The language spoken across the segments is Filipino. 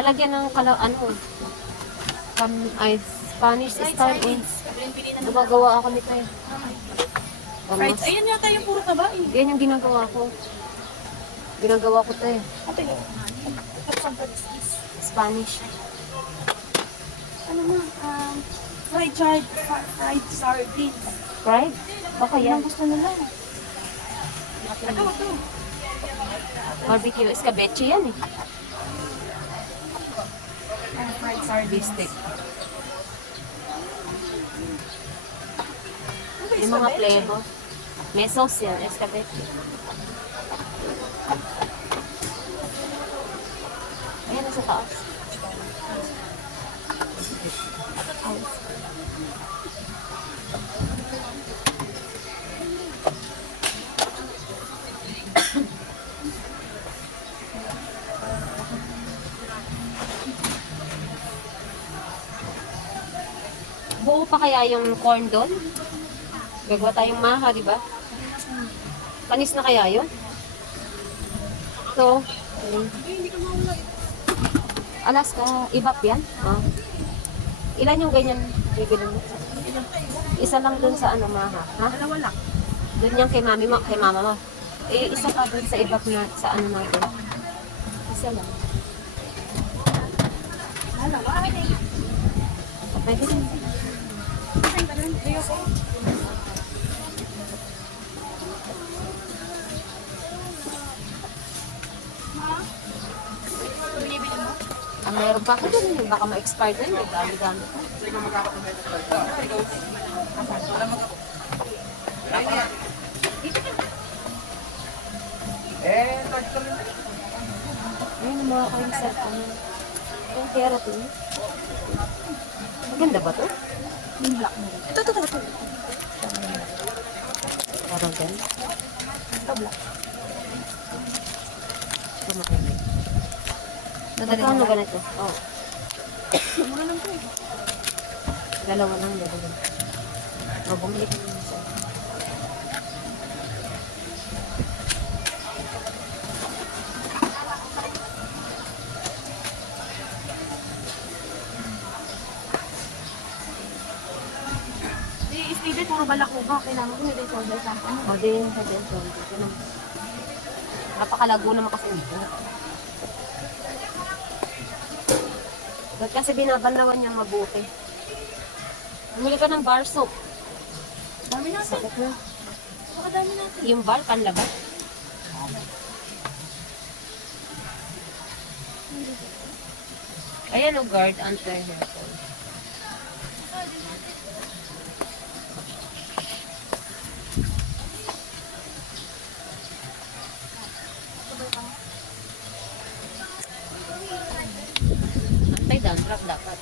Lalagyan ng Spanish style eh. Gumagawa ako nito eh. Right. Ayan yata yung puro taba eh. Yan yung ginagawa ko. Ginagawa ko ito eh. Ate, Spanish. ano na, fried sardines. Fried? Baka Yan yan. ang gusto nila. Ito. Barbecue escabeche yan eh. Fried sardines. Bistek. Ano ba Yung mga flavor. May sauce yan, escabeche. Ayan na sa taas. Buo pa kaya yung corn doon? Gagawa tayong maha, di ba? Panis na kaya yun? So, Alaska, ibap yan? Oh. Ilan yung ganyan bibili mo? Isa lang dun sa maha, ha? Dalawa lang. Dun yung kay mami mo, kay mama mo. Eh, isa pa dun sa ibap na, sa natin. Isa lang. Pwede rin. Ang meron pa ako dun, baka ma-expired na yun, dami-dami pa. Ayun, mga kainset, yung keratin. Maganda ba to? Yung black mo. Ito. Parang gan. Ito black. Ito makainig. Magkano ganito? Oo. Mura lang to eh. Dalawa lang, dalawa. Bumili ka naman siya. Di, Steven, puro balakuga. Kailangan ko nila i-solder sa akin. O din, sa din. Napakalago naman kasi ito. Ba't kasi binabanlawan niya mabuti? Bumili ka ng bar soap. Dami natin. Sakit na. Dami natin. Yung bar, panlaban. Ayan o, guard anti-hair fall. Anti-dandruff dapat.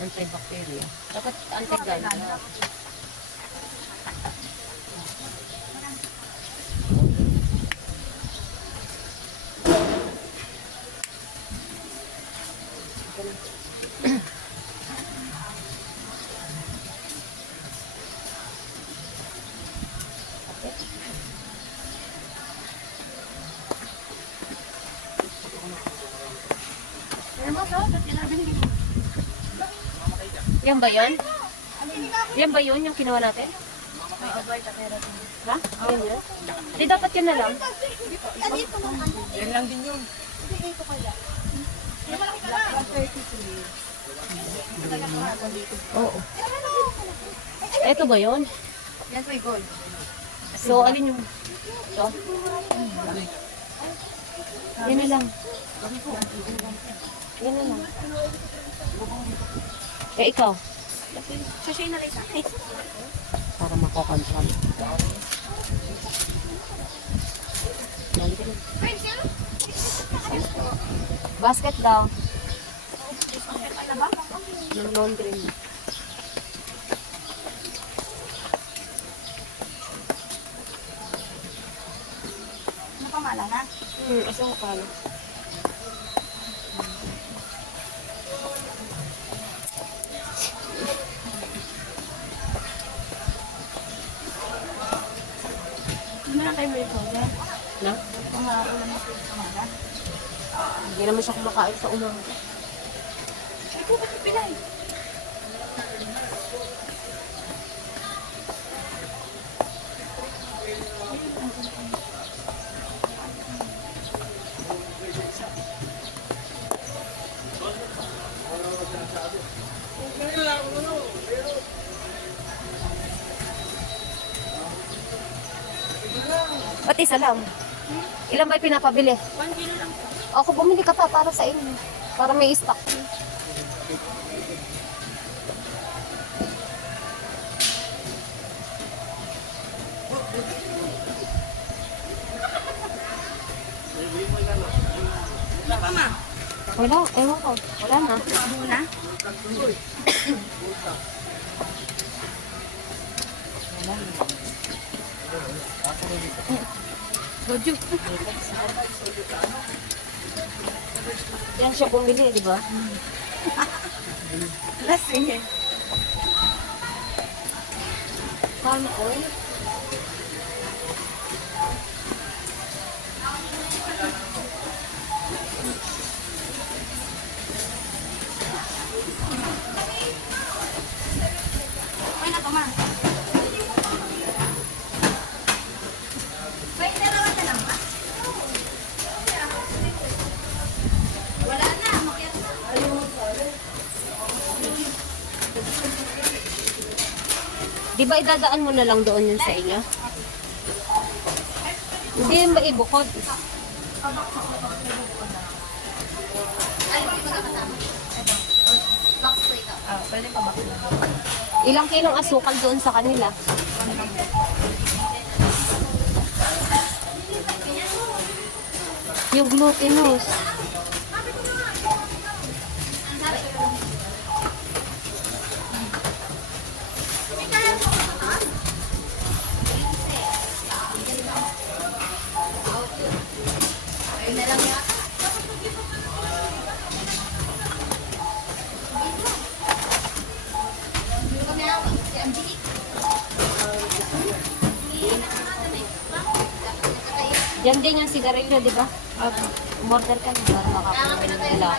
Anti-bacteria. Dapat anti-dandruff. Pero mo, ba't pinabili ko? Yan ba yun? Yan ba yun yung kinuha natin? Ha? Yan yun? Di dapat yun na lang. Yan lang din yun. Oo. Ito ba yun? Yan po gold. So, alin yung... Ito? Yan na lang. Yan na lang. Eh, ikaw? Sashay na rin sa akin. Para makokontrol. Basket daw. Ano ba? Ng laundry. Ano pa mala na? Asang pala. Ano na tayo may solder? Na? Kung ulam na sa umaga. Hindi naman siya kumakain sa umaga. Ikaw ba pilay? Ba't isa lang? Ilan ba yung pinapabili? 1 kilo lang. Ako, bumili ka pa para sa inyo. Para may stock. Wala pa ma. Wala, ewan ko. Wala na. Wala? Soju. Yan siya bumili, di ba? Lasing eh. Palm oil. Okay na pa ma. Wait, dalawa na lang ba? Wala na, makiat na. Di ba idadaan mo na lang doon yun sa inyo? Hindi yung maibukod. Pwede pa ba? Ilang kilong asukal doon sa kanila? Yung glutinous. Yan din yung sigarilyo, di ba? Umorder ka na para makakuha ng nila.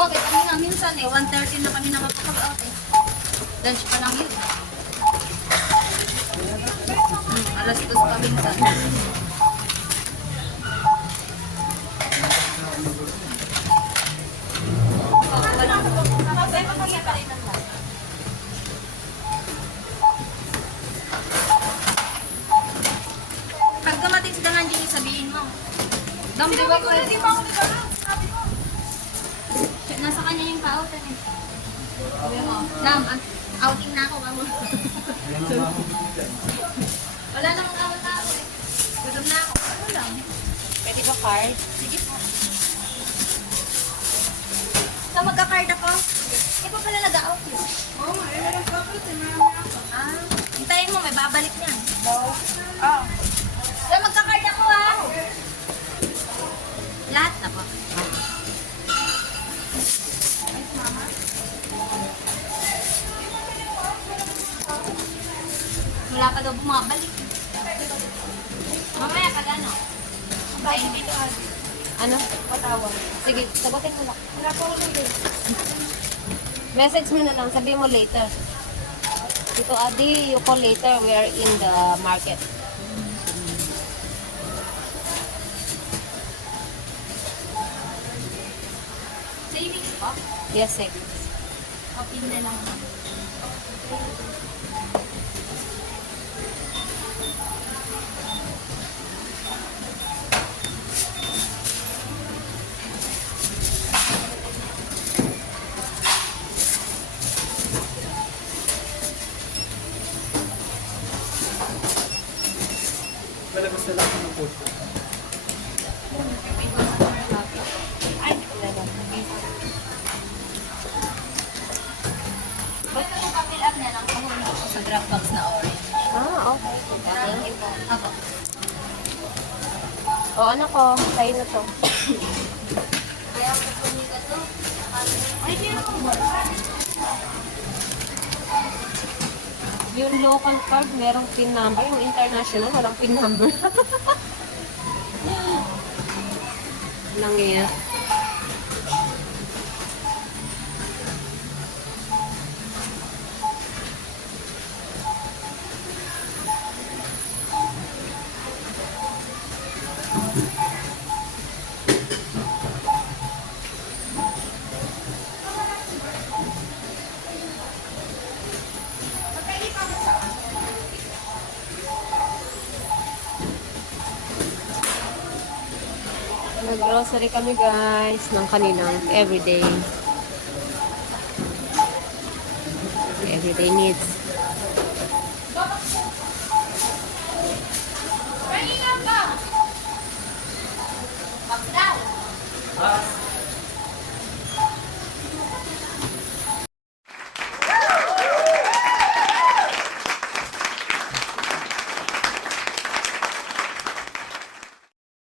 Okay, kami nga minsan eh. 1:30 na kami nakapag-out eh. Lunch pa lang yun. Alas 2 pa minsan. Pag dumating si Dangan, hindi sabihin mo. Dam, di ba ko? Hindi ba ako nasa kanya yung pa-outan eh. Dam, outing na ako. Wala namang out na ako eh. Gutom na ako. Ano lang? Pwede ba card? Sige po. So magka-card ako? Eh pa pala nag-out yun? Oo, mayroon lang pa po. Ah, hintayin mo, may babalik niyan. Oo. So magka-card ako ha? Lahat na po. Wala pa daw bumabalik. Mamaya pag ano? Ayun dito Ano? patawag. Sige, sagutin mo lang. Wala pa ako nandun. Message mo na lang, sabihin mo later. Dito, Adi, you call later. We are in the market. Savings po? Yes, savings. Kapin na lang. isa lang ng puso. Ay, basta yung pa-fill up na lang kukunin ko sa Dropbox na orange. Okay. Thank you po. Ako. O, ano ko? Sa'yo na to. Kaya ko kunin ka to. Ay, meron ko ba? Yung local card, merong PIN number. Yung international, walang PIN number. Lang yan. Nag-grocery kami guys ng kaninang everyday needs.